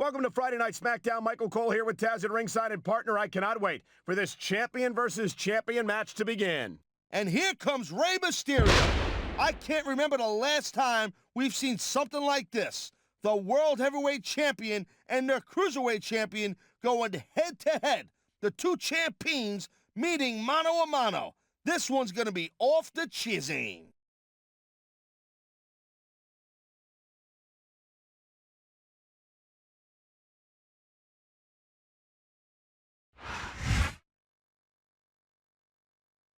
Welcome to Friday Night SmackDown. Michael Cole here with Taz at ringside, and partner, I cannot wait for this champion versus champion match to begin. And here comes Rey Mysterio. I can't remember the last time we've seen something like this. The World Heavyweight Champion and the Cruiserweight Champion going head-to-head. The two champions meeting mano a mano. This one's going to be off the chisene.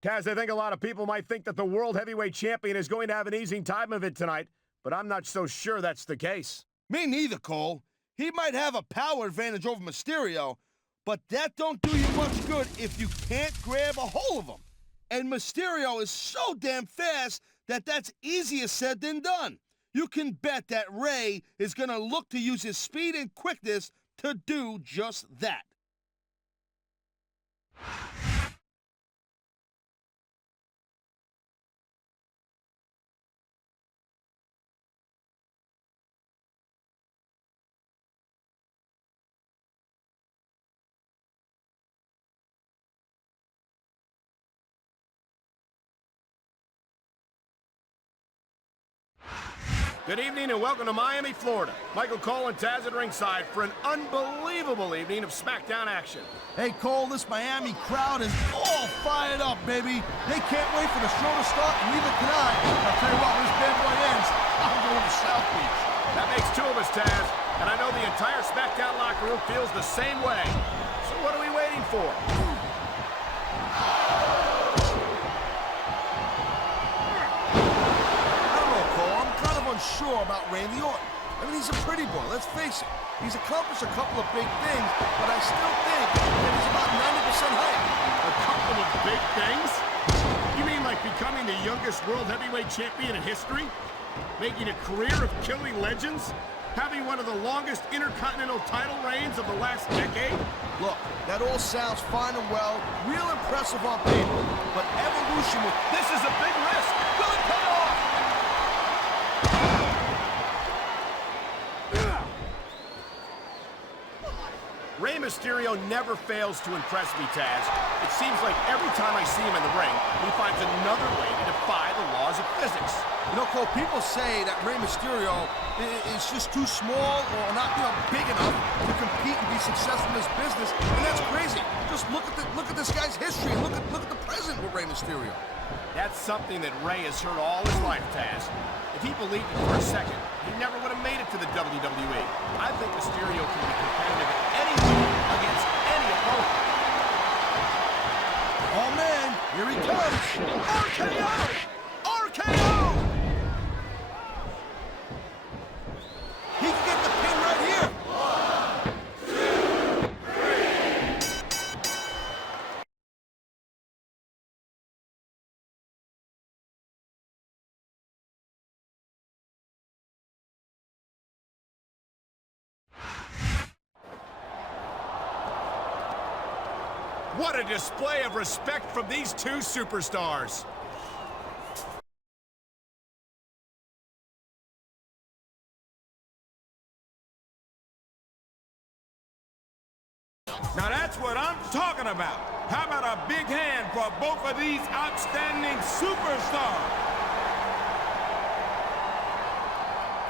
Taz, I think a lot of people might think that the World Heavyweight Champion is going to have an easy time of it tonight, but I'm not so sure that's the case. Me neither, Cole. He might have a power advantage over Mysterio, but that don't do you much good if you can't grab a hold of him. And Mysterio is so damn fast that that's easier said than done. You can bet that Rey is going to look to use his speed and quickness to do just that. Good evening and welcome to Miami, Florida. Michael Cole and Taz at ringside for an unbelievable evening of SmackDown action. Hey, Cole, this Miami crowd is all fired up, baby. They can't wait for the show to start, and neither can I. I'll tell you what, when this bad boy ends, I'm going to South Beach. That makes two of us, Taz, and I know the entire SmackDown locker room feels the same way. So what are we waiting for? Unsure about Randy Orton. I mean, he's a pretty boy, let's face it. He's accomplished a couple of big things, but I still think that he's about 90% hype. A couple of big things? You mean like becoming the youngest World Heavyweight Champion in history? Making a career of killing legends? Having one of the longest Intercontinental title reigns of the last decade? Look, that all sounds fine and well, real impressive on paper, but evolution with... This is a big risk! Will it pay off? Rey Mysterio never fails to impress me, Taz. It seems like every time I see him in the ring, he finds another way to defy the laws of physics. You know, Cole, people say that Rey Mysterio is just too small or not, big enough to compete and be successful in this business, and that's crazy. Just look at this guy's history and look at the present with Rey Mysterio. That's something that Rey has heard all his life, Taz. If he believed it for a second, he never would have made it to the WWE. I think Mysterio can be competitive anywhere against any opponent. Oh, man, here he comes. RKO! RKO! He can get the pin right here. 1, 2, 3. What a display of respect from these two superstars. Now that's what I'm talking about. How about a big hand for both of these outstanding superstars?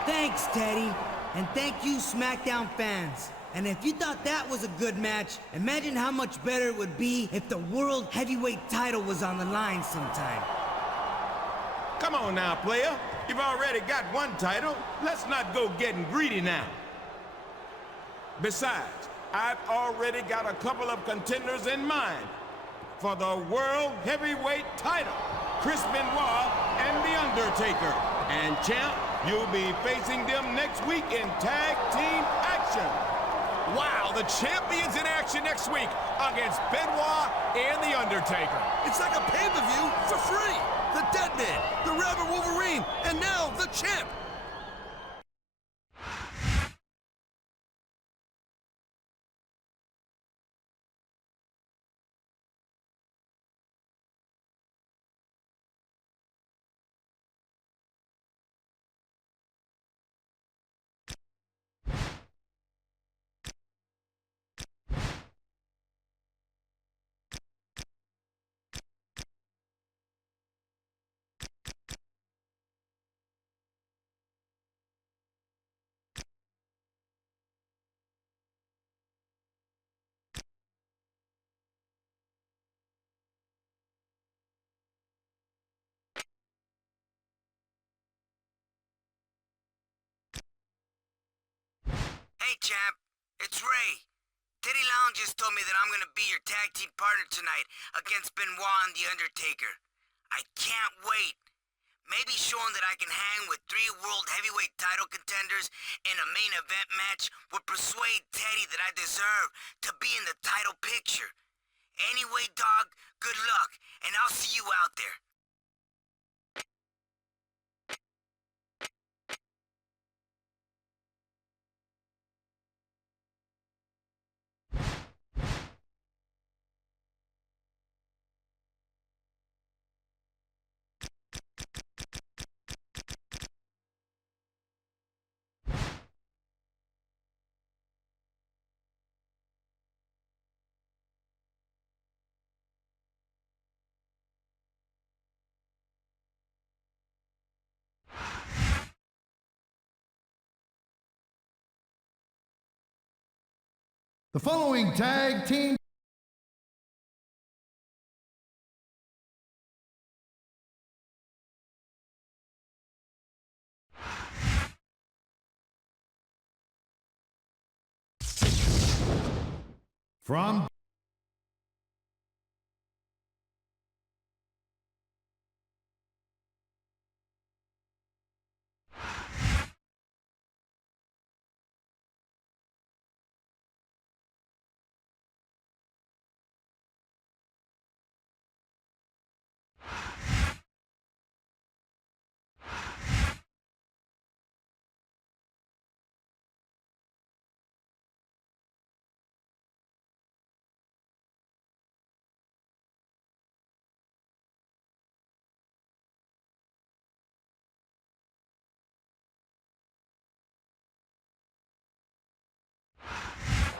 Thanks, Teddy. And thank you, SmackDown fans. And if you thought that was a good match, imagine how much better it would be if the World Heavyweight title was on the line sometime. Come on now, player. You've already got one title. Let's not go getting greedy now. Besides, I've already got a couple of contenders in mind for the World Heavyweight title. Chris Benoit and The Undertaker. And champ, you'll be facing them next week in tag team action. Wow, the champions in action next week against Benoit and The Undertaker. It's like a pay-per-view for free. The Dead Man, the Rabbit Wolverine, and now the champ. Hey, champ. It's Ray. Teddy Long just told me that I'm gonna be your tag team partner tonight against Benoit and The Undertaker. I can't wait. Maybe showing that I can hang with 3 world heavyweight title contenders in a main event match would persuade Teddy that I deserve to be in the title picture. Anyway, dog, good luck, and I'll see you out there. The following tag team from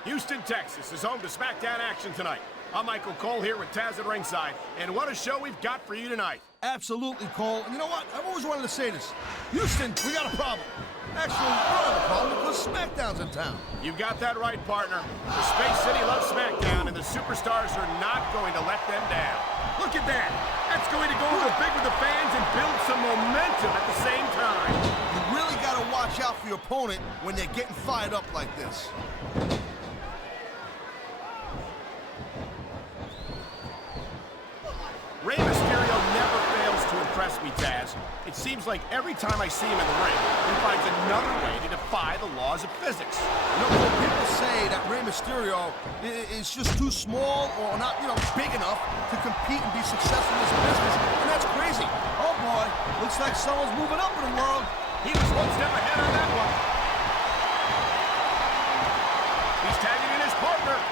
Houston, Texas is home to SmackDown action tonight. I'm Michael Cole here with Taz at ringside, and what a show we've got for you tonight. Absolutely, Cole. And you know what? I've always wanted to say this. Houston, we got a problem. Actually, we don't have a problem because SmackDown's in town. You got that right, partner. The Space City loves SmackDown, and the superstars are not going to let them down. Look at that. That's going to go over big with the fans and build some momentum at the same time. You really got to watch out for your opponent when they're getting fired up like this. Rey Mysterio never fails to impress me, Taz. It seems like every time I see him in the ring, he finds another way to defy the laws of physics. You know, people say that Rey Mysterio is just too small or not, big enough to compete and be successful in this business, and that's crazy. Oh boy, looks like someone's moving up in the world. He was one step ahead on that one. He's tagging in his partner.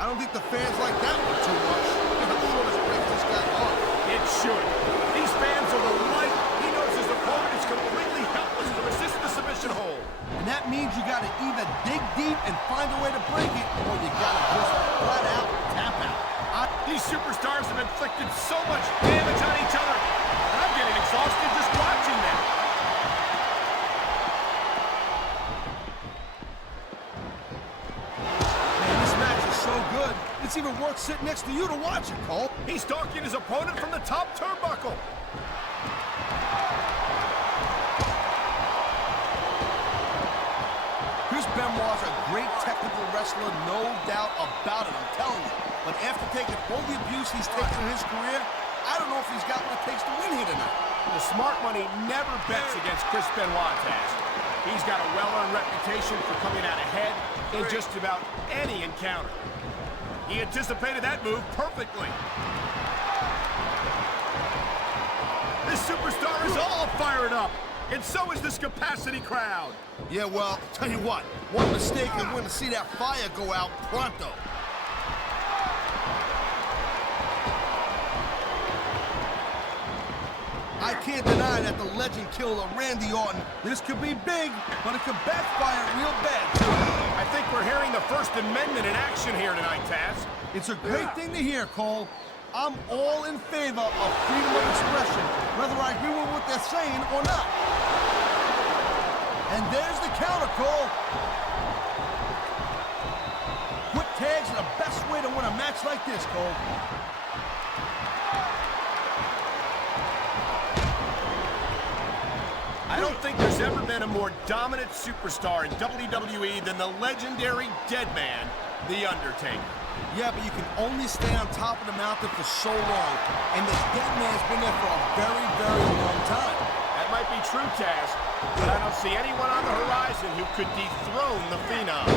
I don't think the fans like that one too much. I'm sure this breaks this guy off. It should. These fans are the light. He knows his opponent is completely helpless to resist the submission hold. And that means you got to either dig deep and find a way to break it, or you got to just flat out tap out. These superstars have inflicted so much damage on each other, and I'm getting exhausted just watching them. Good. It's even worth sitting next to you to watch it, Cole. He's stalking his opponent from the top turnbuckle. Chris Benoit's a great technical wrestler, no doubt about it, I'm telling you. But after taking all the abuse he's taken in his career, I don't know if he's got what it takes to win here tonight. The smart money never bets against Chris Benoit, Taz. He's got a well-earned reputation for coming out ahead in just about any encounter. He anticipated that move perfectly. This superstar is all fired up, and so is this capacity crowd. Yeah, well, tell you what, one mistake and we're going to see that fire go out pronto. I can't deny that the legend killer, Randy Orton, this could be big, but it could backfire real bad, too. I think we're hearing the First Amendment in action here tonight, Taz. It's a great thing to hear, Cole. I'm all in favor of freedom of expression, whether I agree with what they're saying or not. And there's the counter, Cole. Quick tags are the best way to win a match like this, Cole. I don't think there's ever been a more dominant superstar in WWE than the legendary Dead Man, The Undertaker. Yeah, but you can only stay on top of the mountain for so long, and the Dead Man's been there for a very, very long time. That might be true, Taz, but I don't see anyone on the horizon who could dethrone the Phenom.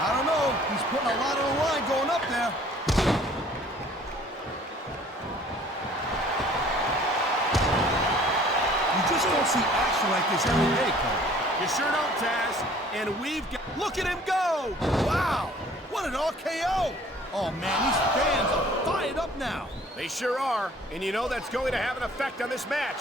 I don't know. He's putting a lot on the line going up there. You just don't see action like this every day, Cole. You sure don't, Taz. And we've got... Look at him go! Wow! What an RKO! Oh, man, these fans are fired up now. They sure are. And you know that's going to have an effect on this match.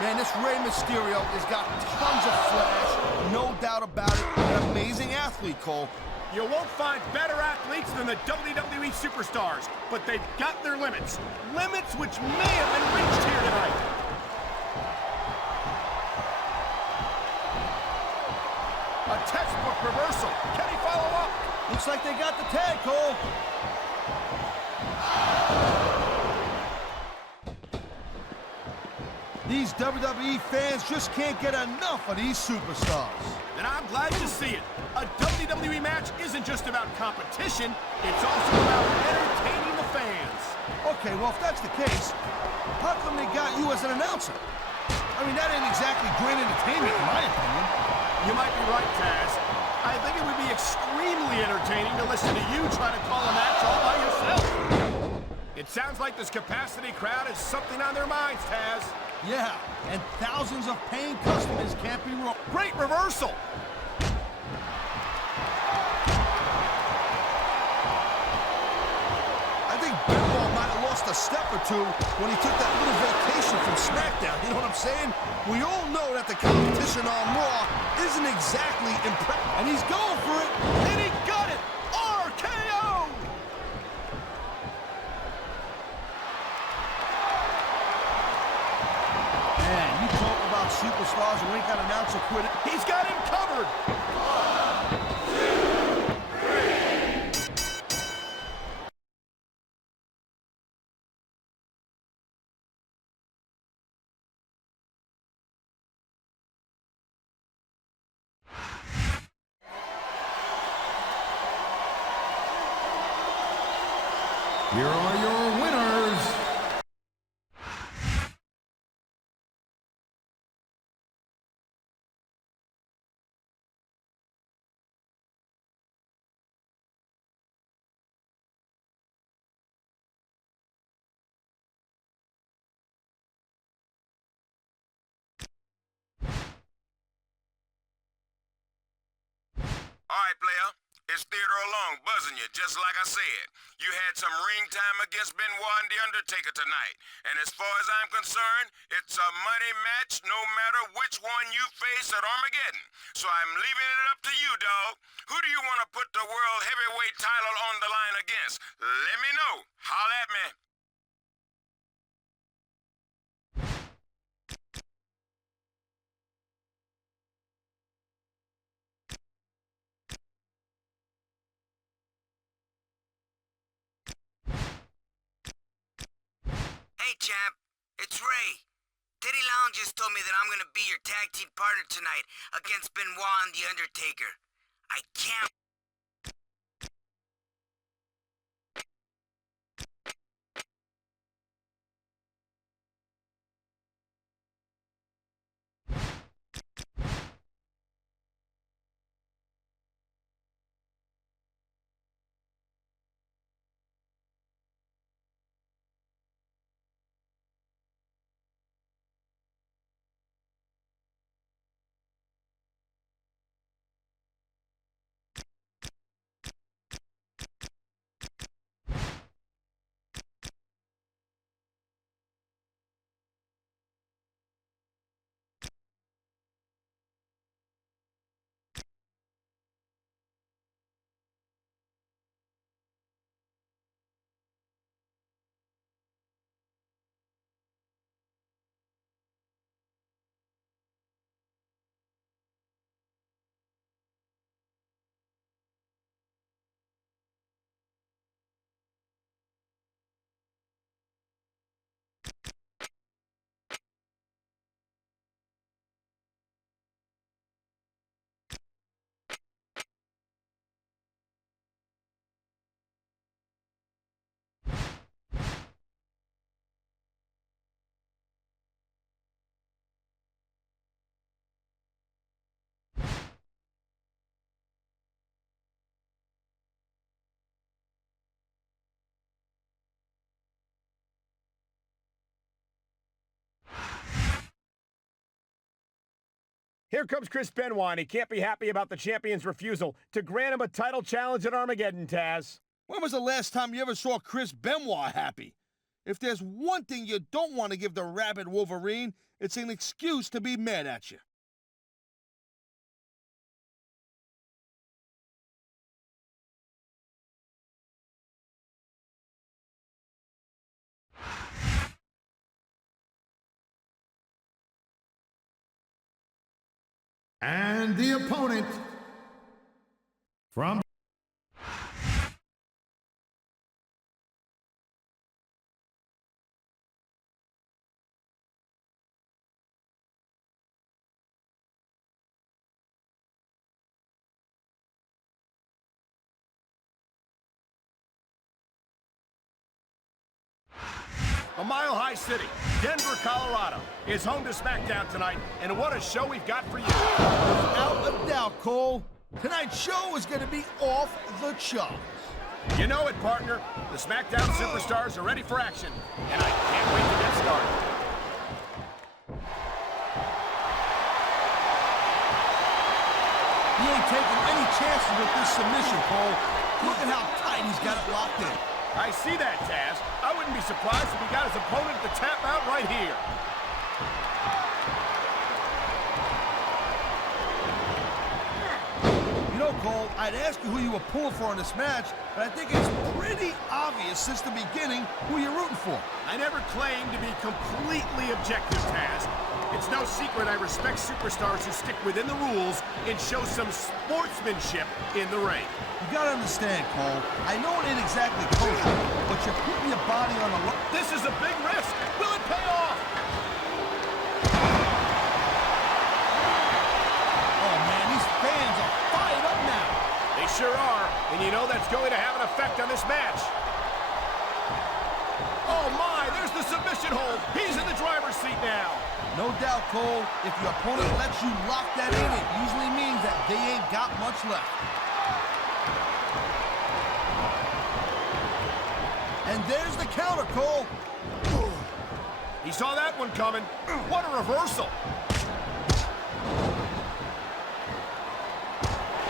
Man, this Rey Mysterio has got tons of flash, no doubt about it. An amazing athlete, Cole. You won't find better athletes than the WWE superstars, but they've got their limits. Limits which may have been reached here tonight. A textbook reversal. Can he follow up? Looks like they got the tag, Cole. These WWE fans just can't get enough of these superstars. And I'm glad to see it. A WWE match isn't just about competition, it's also about entertaining the fans. Okay, well, if that's the case, how come they got you as an announcer? I mean, that ain't exactly great entertainment, in my opinion. You might be right, Taz. I think it would be extremely entertaining to listen to you try to call a match all by yourself. It sounds like this capacity crowd has something on their minds, Taz. Yeah, and thousands of paying customers can't be wrong. Great reversal. I think Benoit might have lost a step or two when he took that little vacation from SmackDown. You know what I'm saying? We all know that the competition on Raw isn't exactly impressive. And he's going for it. And he got it! RKO! Man, you talk about superstars who ain't got an announcer quit it. He's got him covered! Here are your winners. All right, player. It's Theodore Long buzzing you, just like I said. You had some ring time against Benoit and The Undertaker tonight. And as far as I'm concerned, it's a money match no matter which one you face at Armageddon. So I'm leaving it up to you, dawg. Who do you want to put the World Heavyweight title on the line against? Let me know. Holla at me. Hey, champ. It's Ray. Teddy Long just told me that I'm gonna be your tag team partner tonight against Benoit and The Undertaker. I can't... Here comes Chris Benoit, and he can't be happy about the champion's refusal to grant him a title challenge at Armageddon, Taz. When was the last time you ever saw Chris Benoit happy? If there's one thing you don't want to give the rabid Wolverine, it's an excuse to be mad at you. And the opponent from A mile-high city, Denver, Colorado, is home to SmackDown tonight, and what a show we've got for you. Without a doubt, Cole, tonight's show is going to be off the charts. You know it, partner. The SmackDown superstars are ready for action, and I can't wait to get started. He ain't taking any chances with this submission, Cole. Look at how tight he's got it locked in. I see that, Taz. I wouldn't be surprised if he got his opponent to tap out right here. You know, Cole, I'd ask you who you were pulling for in this match, but I think it's pretty obvious since the beginning who you're rooting for. I never claimed to be completely objective, Taz. It's no secret I respect superstars who stick within the rules and show some sportsmanship in the ring. You gotta understand, Cole, I know it ain't exactly kosher, but you're putting your body on the line. This is a big risk. Will it pay off? Oh, man, these fans are fired up now. They sure are, and you know that's going to have an effect on this match. Oh, my, there's the submission hold. He's in the driver's seat now. No doubt, Cole, if your opponent lets you lock that in, it usually means that they ain't got much left. And there's the counter, Cole. He saw that one coming. What a reversal.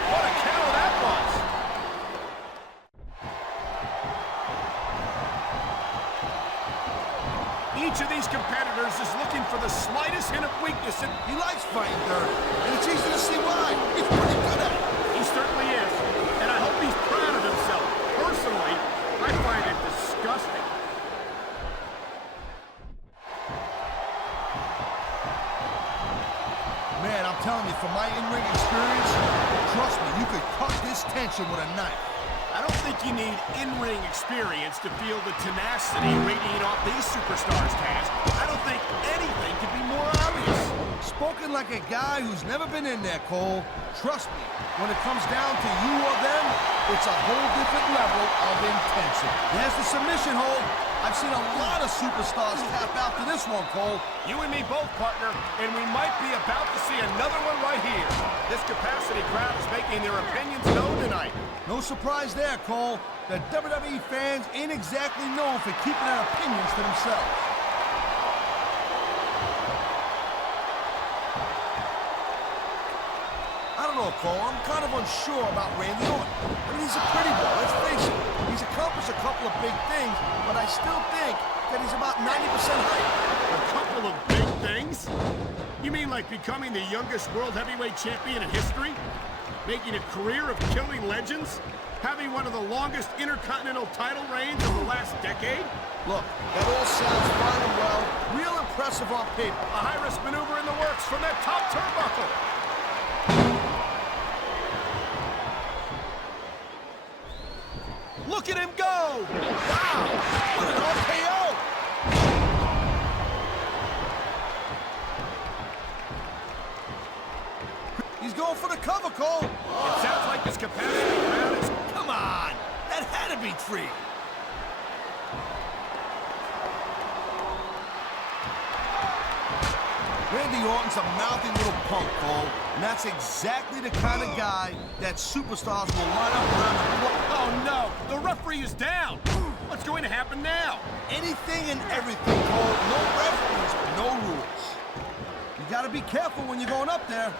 What a counter that was. Each of these competitors is looking for the slightest hint of weakness. And he likes fighting dirty, and it's easy to see why. He's pretty good at it. He certainly is, and I hope he's proud of himself. Personally, I find it disgusting. Man, I'm telling you, from my in-ring experience, trust me, you could cut this tension with a knife. I don't think you need in-ring experience to feel the tenacity radiating off these superstars, Taz. I don't think anything could be more obvious. Spoken like a guy who's never been in there, Cole. Trust me, when it comes down to you or them, it's a whole different level of intensity. There's the submission hold. I've seen a lot of superstars tap out to this one, Cole. You and me both, partner, and we might be about to see another one right here. This capacity crowd is making their opinions known tonight. No surprise there, Cole. The WWE fans ain't exactly known for keeping their opinions to themselves. I don't know, Cole. I'm kind of unsure about Randy Orton. I mean, he's a pretty boy, let's face it. He's accomplished a couple of big things, but I still think that he's about 90% hype. A couple of big things? You mean like becoming the youngest world heavyweight champion in history? Making a career of killing legends? Having one of the longest intercontinental title reigns of the last decade? Look, that all sounds fine and well, real impressive on paper. A high-risk maneuver in the works from that top turnbuckle. Look at him go! Wow! What an RKO! He's going for the cover, Cole. It sounds like this capacity crowd is... Come on! That had to be free. Randy Orton's a mouthy little punk, Cole, and that's exactly the kind of guy that superstars will line up around the block. Oh, no! The referee is down! What's going to happen now? Anything and everything, Cole. No referees, no rules. You gotta be careful when you're going up there.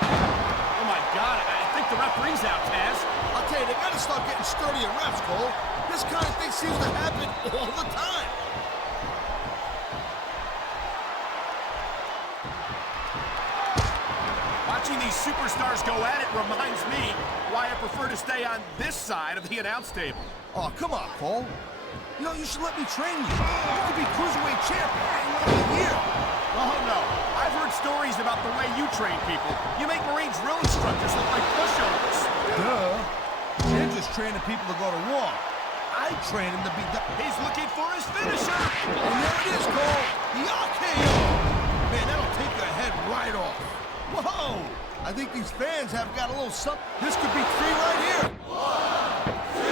Oh my God, I think the referee's out, Taz. I'll tell you, they gotta start getting sturdier refs, Cole. This kind of thing seems to happen all the time. Watching these superstars go at it reminds me why I prefer to stay on this side of the announce table. Oh, come on, Cole. You know, you should let me train you. You could be cruiserweight champion in like a year. Oh, no. I've heard stories about the way you train people. You make Marine drill instructors look like pushovers. Duh. They're just training people to go to war. I train them to be the... He's looking for his finisher. And there it is, Cole. The RKO. Man, that'll take your head right off. Whoa. I think these fans have got a little something. This could be 3 right here. 1, 2,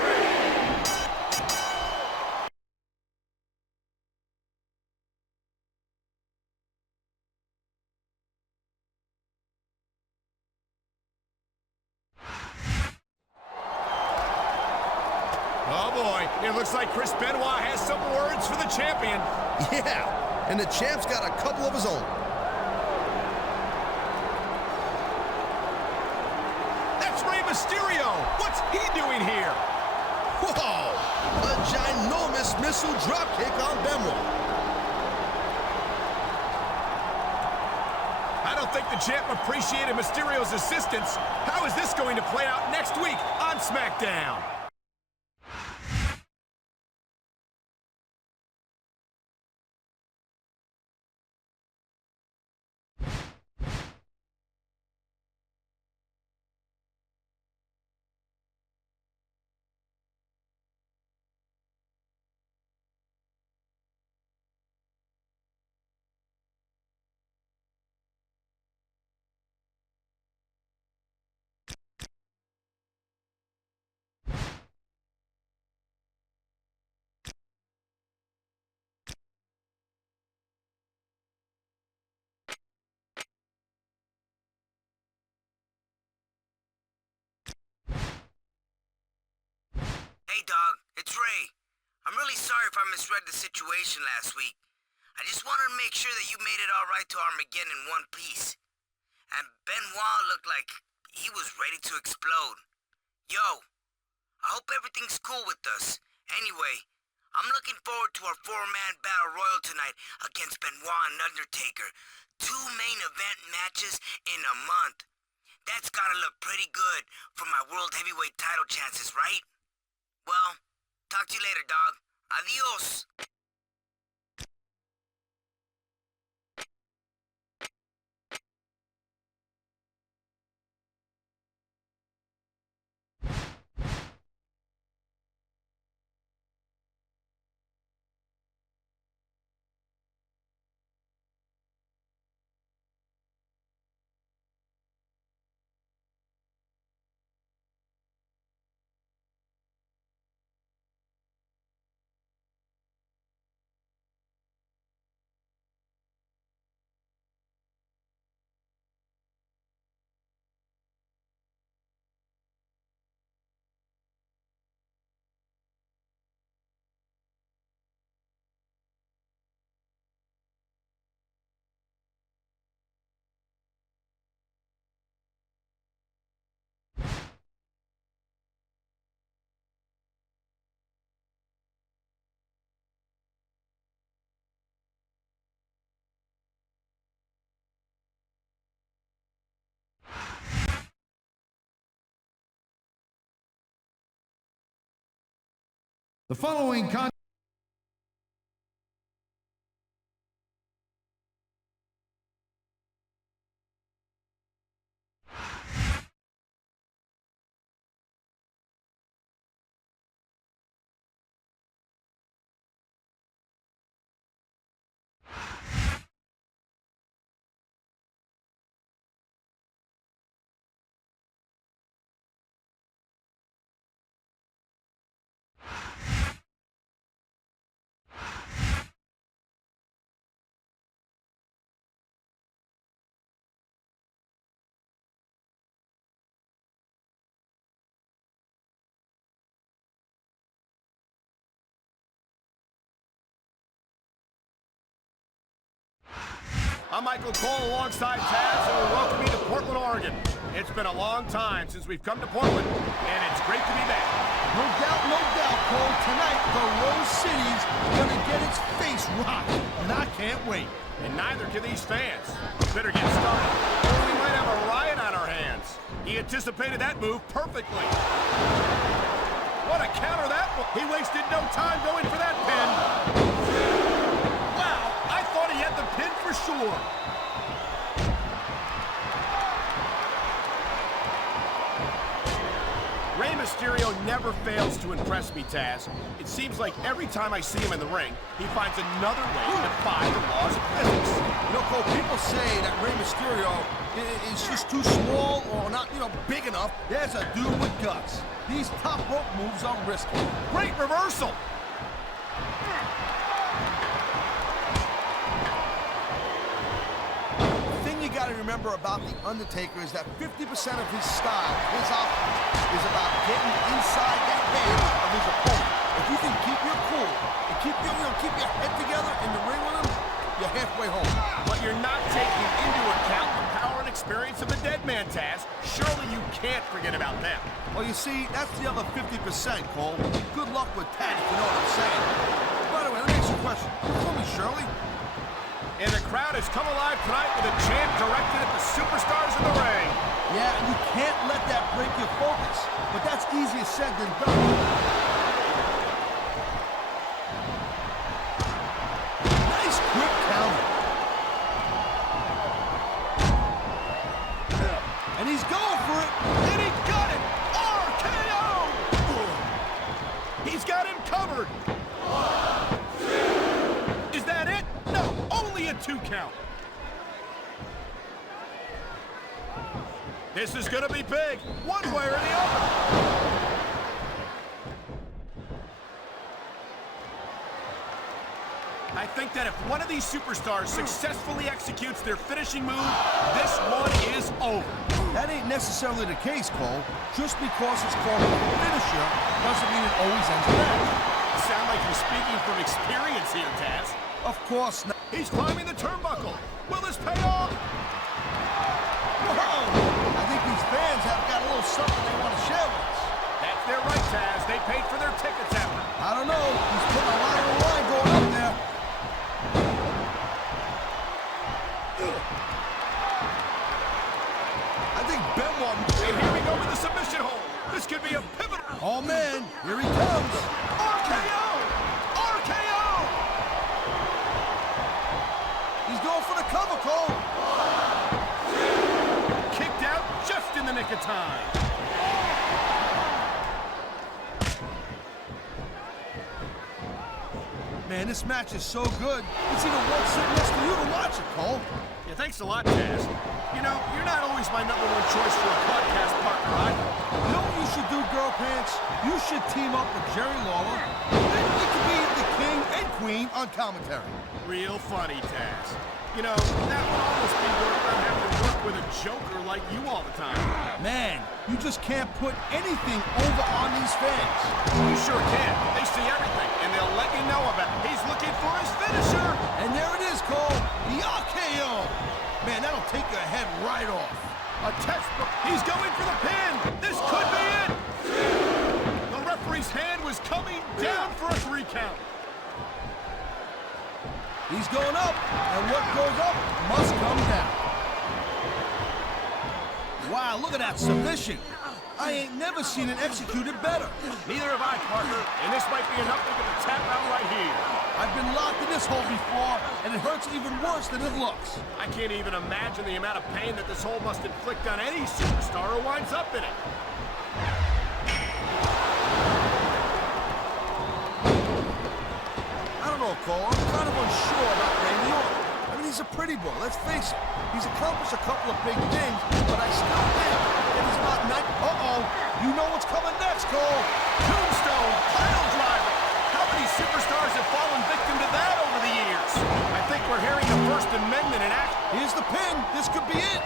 3. Oh, boy. It looks like Chris Benoit has some words for the champion. Yeah, and the champ's got a couple of his own. That's Rey Mysterio. What's he doing here? Whoa! A ginormous missile dropkick on Benoit. I don't think the champ appreciated Mysterio's assistance. How is this going to play out next week on SmackDown? Hey, dog, it's Ray. I'm really sorry if I misread the situation last week. I just wanted to make sure that you made it all right to Armageddon in one piece. And Benoit looked like he was ready to explode. Yo, I hope everything's cool with us. Anyway, I'm looking forward to our 4-man battle royal tonight against Benoit and Undertaker. 2 main event matches in a month. That's gotta look pretty good for my World Heavyweight title chances, right? Well, talk to you later, dog. Adios. The following I'm Michael Cole alongside Taz, and we welcome you to Portland, Oregon. It's been a long time since we've come to Portland, and it's great to be back. No doubt, Cole. Tonight, the Rose City's gonna get its face rocked, and I can't wait. And neither can these fans. Better get started, or we might have a riot on our hands. He anticipated that move perfectly. What a counter that was. He wasted no time going for that pin. Wow, I thought he had the pin for sure. Rey Mysterio never fails to impress me, Taz. It seems like every time I see him in the ring, he finds another way to defy the laws of physics. You know, Cole, people say that Rey Mysterio is just too small or not, big enough. There's a dude with guts. These top rope moves are risky. Great reversal. The thing you got to remember about The Undertaker is that 50% of his style, his offense, is about getting inside that head of his opponent. If you can keep your cool and keep your head together in the ring with him, you're halfway home. But you're not taking into account the power and experience of the dead man, Taz. Surely you can't forget about them. Well, you see, that's the other 50%, Cole. Good luck with that, if you know what I'm saying. By the way, let me ask you a question. Tell me, Shirley. And the crowd has come alive tonight with a chant directed at the superstars in the ring. Yeah, you can't let that break your focus. But that's easier said than done. Nice quick counter. And he's going for it. And he got it! RKO! He's got him covered. 1, 2. Is that it? No, only a 2 count. This is gonna be big, one way or the other. I think that if one of these superstars successfully executes their finishing move, this one is over. That ain't necessarily the case, Cole. Just because it's called a finisher doesn't mean it always ends the match. You sound like you're speaking from experience here, Taz. Of course not. He's climbing the turnbuckle. Will this pay off? Whoa! I think these fans have got a little something they want to share with us. That's their right, Taz. They paid for their tickets after. I don't know. He's putting a lot on the line going up there. I think Benoit... And here we go with the submission hold. This could be a pivotal... Oh, man. Here he comes. RKO! RKO! He's going for the cover, Cole. Kicked out just in the nick of time. Man, this match is so good. It's even worth sitting next to you to watch it, Cole. Yeah, thanks a lot, Taz. You know, you're not always my #1 choice for a podcast partner, either. You know what you should do, Girl Pants? You should team up with Jerry Lawler. Then you could be the king and queen on commentary. Real funny, Taz. You know, that would almost be worth not having to work with a joker like you all the time. Man, you just can't put anything over on these fans. You sure can. They see everything, and they'll let you know about it. He's looking for his finisher. And there it is, Cole. The RKO. Man, that'll take your head right off. A textbook. He's going for the pin. This could be it. The referee's hand was coming down for a 3 count. He's going up, and what goes up must come down. Wow, look at that submission. I ain't never seen it executed better. Neither have I, partner, and this might be enough to get the tap out right here. I've been locked in this hole before, and it hurts even worse than it looks. I can't even imagine the amount of pain that this hole must inflict on any superstar who winds up in it. I don't know, Cole. I'm kind of unsure about Randy Orton. I mean, he's a pretty boy, let's face it. He's accomplished a couple of big things, but I still think that he's not nice. Uh-oh. You know what's coming next, Cole. Tombstone, pile driver. How many superstars have fallen victim to that over the years? I think we're hearing the First Amendment in action. Here's the pin. This could be it.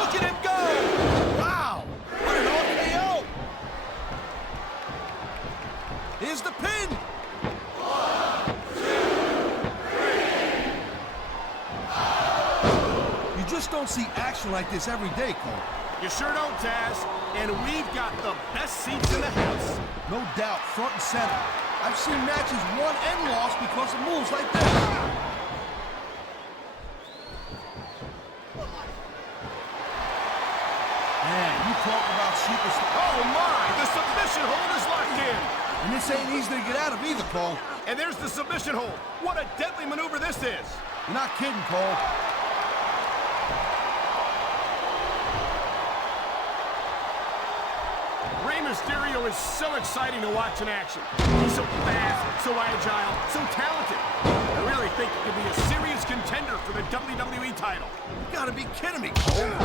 Look at him go. Wow. What an RKO. Here's the pin. don't see action like this every day, Cole. You sure don't, Taz. And we've got the best seats in the house. No doubt, front and center. I've seen matches won and lost because of moves like this. Man, you talk about superstar. Oh, my! The submission hold is locked in. And this ain't easy to get out of either, Cole. And there's the submission hold. What a deadly maneuver this is. You're not kidding, Cole. Mysterio is so exciting to watch in action. He's so fast, so agile, so talented. I really think he could be a serious contender for the WWE title. You gotta be kidding me, Cole.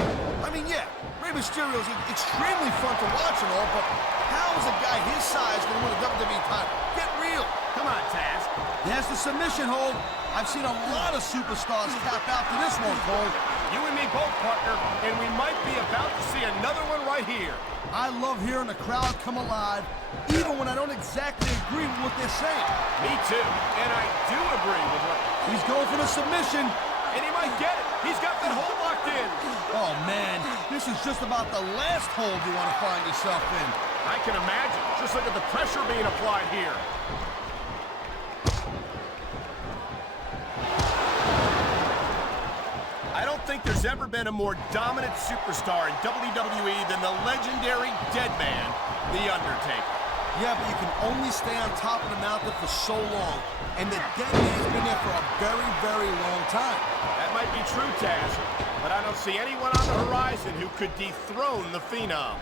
I mean, yeah, Rey Mysterio's extremely fun to watch and all, but how is a guy his size gonna win a WWE title? Get real. Come on, Taz. There's the submission hold. I've seen a lot of superstars tap out to this one, Cole. You and me both, partner, and we might be about to see another one right here. I love hearing the crowd come alive, even when I don't exactly agree with what they're saying. Me too, and I do agree with what... He's going for the submission. And he might get it. He's got that hold locked in. Oh, man, this is just about the last hold you want to find yourself in. I can imagine. Just look at the pressure being applied here. I don't think there's ever been a more dominant superstar in WWE than the legendary Dead Man, The Undertaker. Yeah, but you can only stay on top of the mountain for so long, and the Dead Man's been there for a very, very long time. That might be true, Taz, but I don't see anyone on the horizon who could dethrone the Phenom.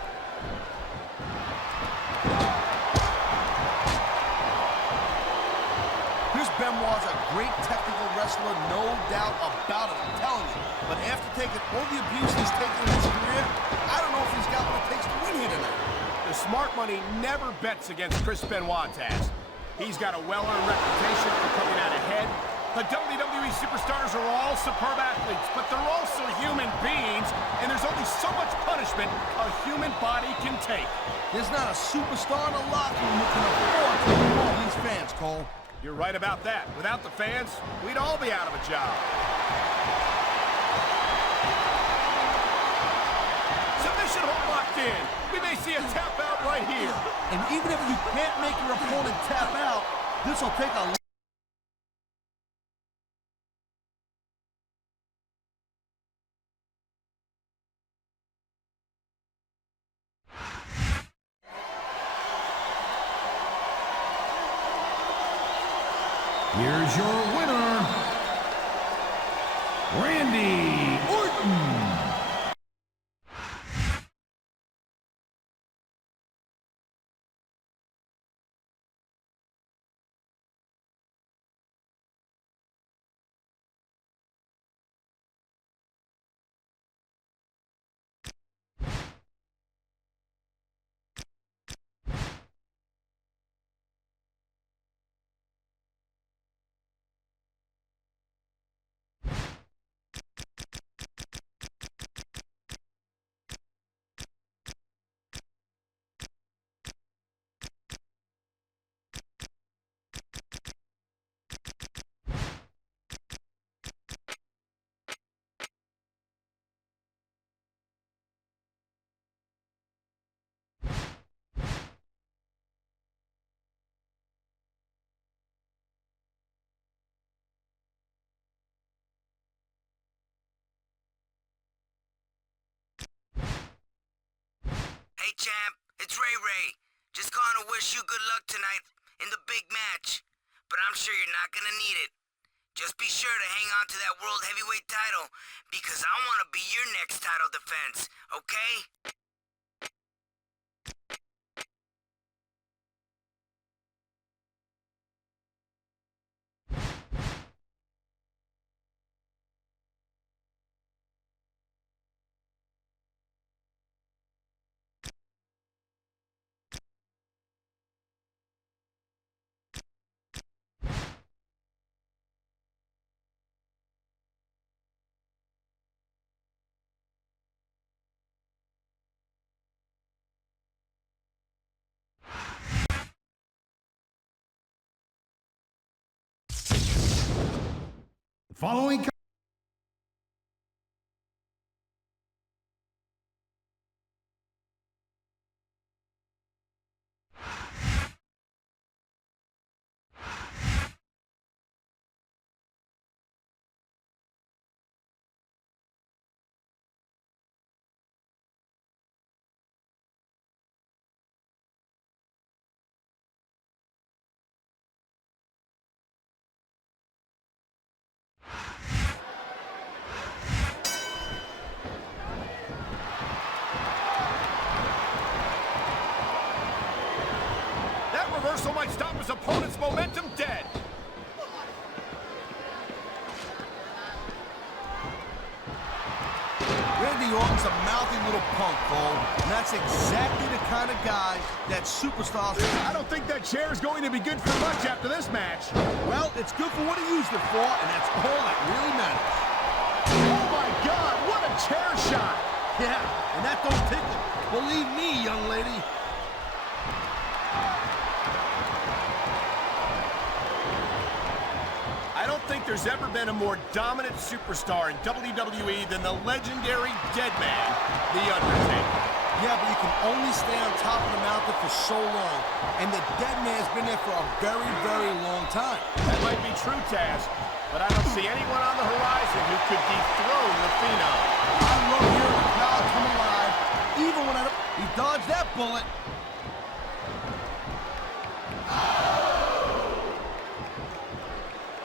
Benoit's a great technical wrestler, no doubt about it, I'm telling you. But after taking all the abuse he's taken in his career, I don't know if he's got what it takes to win here tonight. The smart money never bets against Chris Benoit, Taz. He's got a well-earned reputation for coming out ahead. The WWE superstars are all superb athletes, but they're also human beings, and there's only so much punishment a human body can take. There's not a superstar in the locker room who can afford to ignore these fans, Cole. You're right about that. Without the fans, we'd all be out of a job. Submission hold locked in. We may see a tap out right here. And even if you can't make your opponent tap out, this will take a... Here's your winner, Randy Orton. Hey, champ, it's Ray Ray. Just calling to wish you good luck tonight in the big match. But I'm sure you're not gonna need it. Just be sure to hang on to that World Heavyweight title, because I want to be your next title defense, okay? The following reversal might stop his opponent's momentum dead. Randy Orton's a mouthy little punk, Cole, and that's exactly the kind of guy that superstars... I don't think that chair is going to be good for much after this match. Well, it's good for what he used it for, and that's all that really matters. Oh my God, what a chair shot! Yeah, and that don't tickle. Believe me, young lady. I don't think there's ever been a more dominant superstar in WWE than the legendary Dead Man, The Undertaker. Yeah, but you can only stay on top of the mountain for so long, and the Dead Man's been there for a very, very long time. That might be true, Taz, but I don't see anyone on the horizon who could dethrone the Phenom. I love hearing the crowd come alive, even when he dodged that bullet.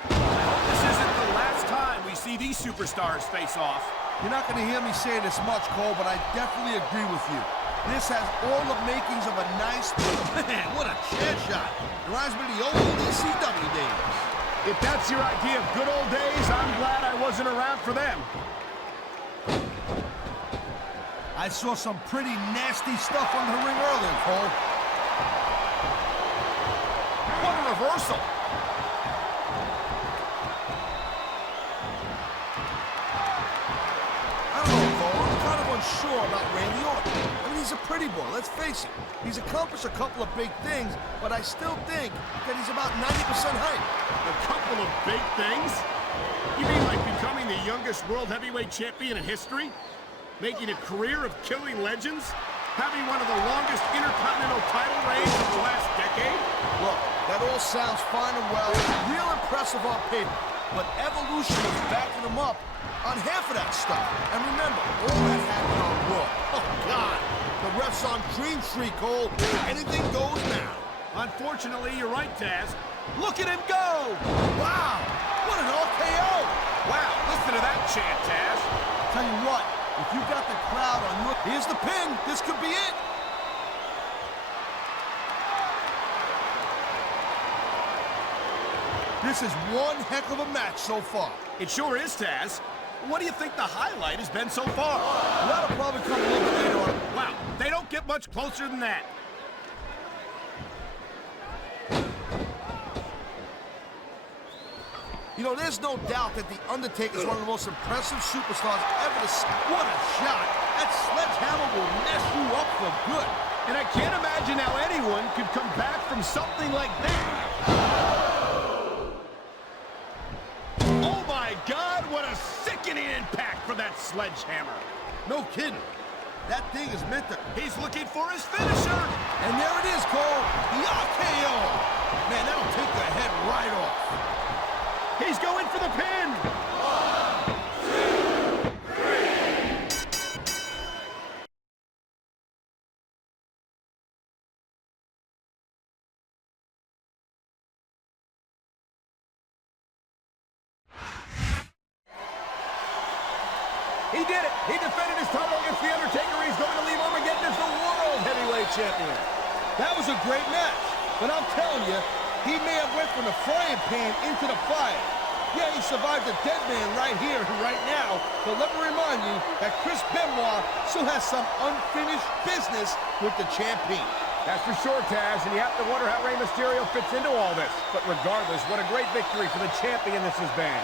This isn't the last time we see these superstars face off. You're not going to hear me say this much, Cole, but I definitely agree with you. This has all the makings of a nice... Man, what a chair shot. Reminds me of the old ECW days. If that's your idea of good old days, I'm glad I wasn't around for them. I saw some pretty nasty stuff on the ring earlier, Cole. What a reversal. I don't know, Cole. I'm kind of unsure about Randy Orton. I mean, he's a pretty boy, let's face it. He's accomplished a couple of big things, but I still think that he's about 90% hype. A couple of big things? You mean like becoming the youngest world heavyweight champion in history? Making a career of killing legends? Having one of the longest intercontinental title reigns of the last decade? Look, that all sounds fine and well, real impressive on paper, but Evolution was backing him up on half of that stuff. And remember, all that happened on Raw. Oh, God. The ref's on Dream Street, Cole. Anything goes now. Unfortunately, you're right, Taz. Look at him go! Wow, what an RKO! Wow, listen to that chant, Taz. Tell you what, if you got the crowd on your... Here's the pin. This could be it. This is one heck of a match so far. It sure is, Taz. What do you think the highlight has been so far? That'll probably come a little bit later on. Wow, they don't get much closer than that. You know, there's no doubt that The Undertaker is one of the most impressive superstars ever to see. What a shot! That sledgehammer will mess you up for good. And I can't imagine how anyone could come back from something like that. Oh my God, what a sickening impact for that sledgehammer. No kidding. That thing is meant to... He's looking for his finisher. And there it is, Cole. The RKO. Man, that'll take your head right off. He's going for the pin. 1, 2, 3. He did it. He defended his title against The Undertaker. He's going to leave Armageddon as the World Heavyweight Champion. That was a great match. But I'm telling you, he may have went from the frying pan into the fire. Yeah, he survived the Dead Man right here and right now, but let me remind you that Chris Benoit still has some unfinished business with the champion. That's for sure, Taz, and you have to wonder how Mysterio fits into all this. But regardless, what a great victory for the champion this has been.